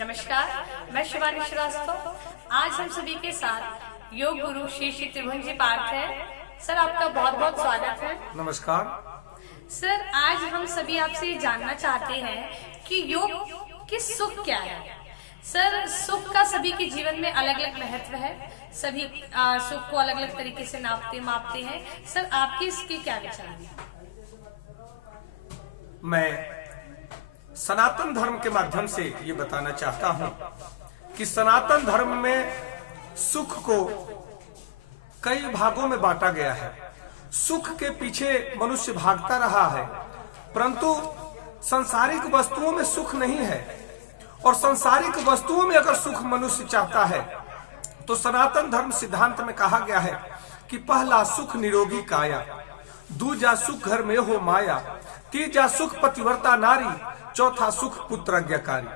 नमस्कार, मैं शिवानी श्रीवास्तव। आज हम सभी के साथ योग गुरु श्री श्री त्रिभुवन जी पार्थ है। सर, आपका बहुत बहुत स्वागत है। नमस्कार सर, आज हम सभी आपसे ये जानना चाहते हैं कि योग की सुख क्या है। सर, सुख का सभी के जीवन में अलग अलग महत्व है। सभी सुख को अलग अलग तरीके से मापते हैं। सर, आपके इसके क्या विचार हैं? मैं सनातन धर्म के माध्यम से ये बताना चाहता हूं कि सनातन धर्म में सुख को कई भागों में बांटा गया है। सुख के पीछे मनुष्य भागता रहा है, परंतु सांसारिक वस्तुओं में सुख नहीं है। और सांसारिक वस्तुओं में अगर सुख मनुष्य चाहता है तो सनातन धर्म सिद्धांत में कहा गया है कि पहला सुख निरोगी काया, दूजा सुख घर में हो माया, तीजा सुख पतिव्रता नारी, चौथा सुख पुत्रज्ञकारी।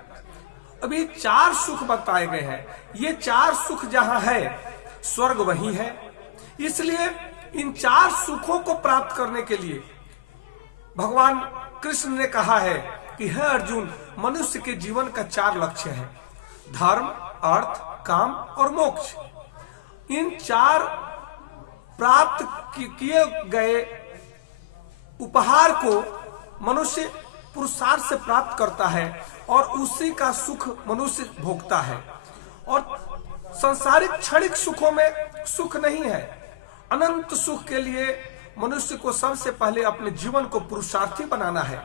अभी 4 सुख बताए गए हैं। ये 4 सुख जहां है, स्वर्ग वही है। इसलिए इन 4 सुखों को प्राप्त करने के लिए भगवान कृष्ण ने कहा है कि हे अर्जुन, मनुष्य के जीवन का 4 लक्ष्य है: धर्म, अर्थ, काम और मोक्ष। इन 4 प्राप्त किए गए उपहार को मनुष्य पुरुषार्थ से प्राप्त करता है और उसी का सुख मनुष्य भोगता है। और सांसारिक क्षणिक सुखों में सुख नहीं है। अनंत सुख के लिए मनुष्य को सबसे पहले अपने जीवन को पुरुषार्थी बनाना है।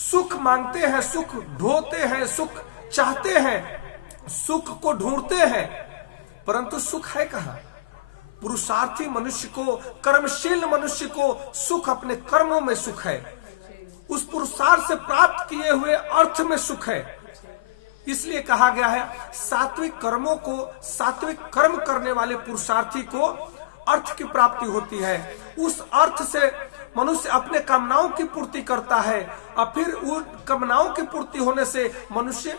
सुख मांगते हैं, सुख ढोते हैं, सुख चाहते हैं, सुख को ढूंढते हैं, परंतु सुख है कहाँ? पुरुषार्थी मनुष्य को, कर्मशील मनुष्य को सुख अपने कर्मों में सुख है। उस पुरुषार्थ से प्राप्त किए हुए अर्थ में सुख है। इसलिए कहा गया है सात्विक कर्मों को, सात्विक कर्म करने वाले पुरुषार्थी को अर्थ की प्राप्ति होती है। उस अर्थ से मनुष्य अपने कामनाओं की पूर्ति करता है और फिर उन कामनाओं की पूर्ति होने से मनुष्य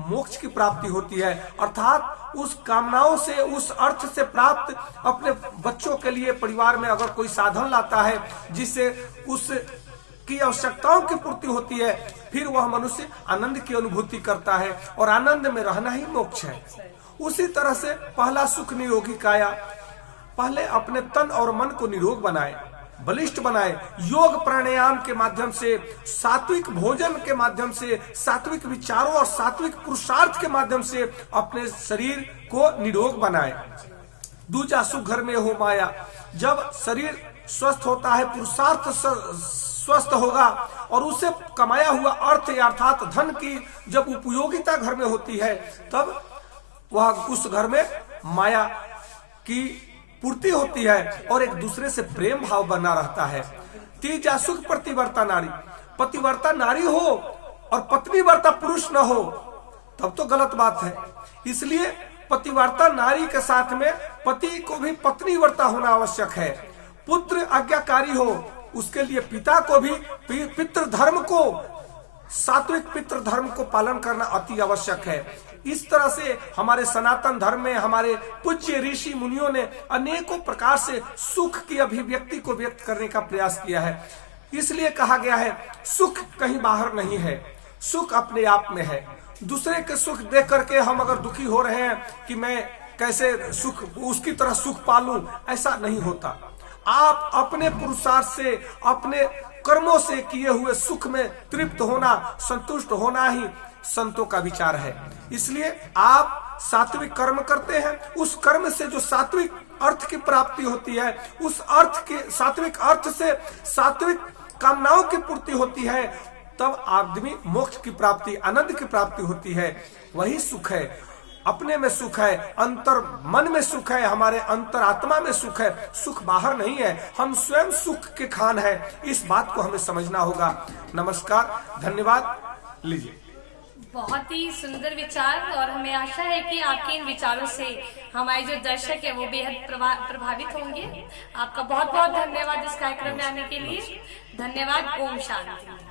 मोक्ष की प्राप्ति होती है। अर्थात उस कामनाओं से, उस अर्थ से प्राप्त अपने बच्चों के लिए परिवार में अगर कोई साधन लाता है जिससे उस की आवश्यकताओं की पूर्ति होती है, फिर वह मनुष्य आनंद की अनुभूति करता है और आनंद में रहना ही मोक्ष है। उसी तरह से पहला सुख निरोगी काया। पहले अपने तन और मन को निरोग बनाए, बलिष्ठ बनाए। योग प्राणायाम के माध्यम से, सात्विक भोजन के माध्यम से, सात्विक विचारों और सात्विक पुरुषार्थ के माध्यम से अपने शरीर को निरोग बनाए। दूजा सुख घर में हो माया। जब शरीर स्वस्थ होता है, पुरुषार्थ स्वस्थ होगा और उससे कमाया हुआ अर्थ अर्थात धन की जब उपयोगिता घर में होती है, तब वह उस घर में माया की पूर्ति होती है और एक दूसरे से प्रेम भाव बना रहता है। तीजा सुख पतिव्रता नारी। पतिव्रता नारी हो और पत्नीव्रता पुरुष न हो तब तो गलत बात है। इसलिए पतिव्रता नारी के साथ में पति को भी पत्नीव्रता होना आवश्यक है। पुत्र आज्ञाकारी हो, उसके लिए पिता को भी पितृधर्म को, सात्विक पितृधर्म को पालन करना अति आवश्यक है। इस तरह से हमारे सनातन धर्म में हमारे पूज्य ऋषि मुनियों ने अनेकों प्रकार से सुख की अभिव्यक्ति को व्यक्त करने का प्रयास किया है। इसलिए कहा गया है सुख कहीं बाहर नहीं है, सुख अपने आप में है। दूसरे के सुख देख करके हम अगर दुखी हो रहे हैं कि मैं कैसे सुख उसकी तरह सुख पालूं, ऐसा नहीं होता। आप अपने पुरुषार्थ से, अपने कर्मों से किए हुए सुख में तृप्त होना, संतुष्ट होना ही संतों का विचार है। इसलिए आप सात्विक कर्म करते हैं, उस कर्म से जो सात्विक अर्थ की प्राप्ति होती है, उस अर्थ के सात्विक अर्थ से सात्विक कामनाओं की पूर्ति होती है, तब आदमी मोक्ष की प्राप्ति, आनंद की प्राप्ति होती है। वही सुख है, अपने में सुख है, अंतर मन में सुख है, हमारे अंतर आत्मा में सुख है। सुख बाहर नहीं है, हम स्वयं सुख के खान है। इस बात को हमें समझना होगा। नमस्कार, धन्यवाद। लीजिए। बहुत ही सुंदर विचार और हमें आशा है कि आपके इन विचारों से हमारे जो दर्शक है वो बेहद प्रभावित होंगे। आपका बहुत बहुत धन्यवाद इस कार्यक्रम में आने के लिए। धन्यवाद। ओम शांति।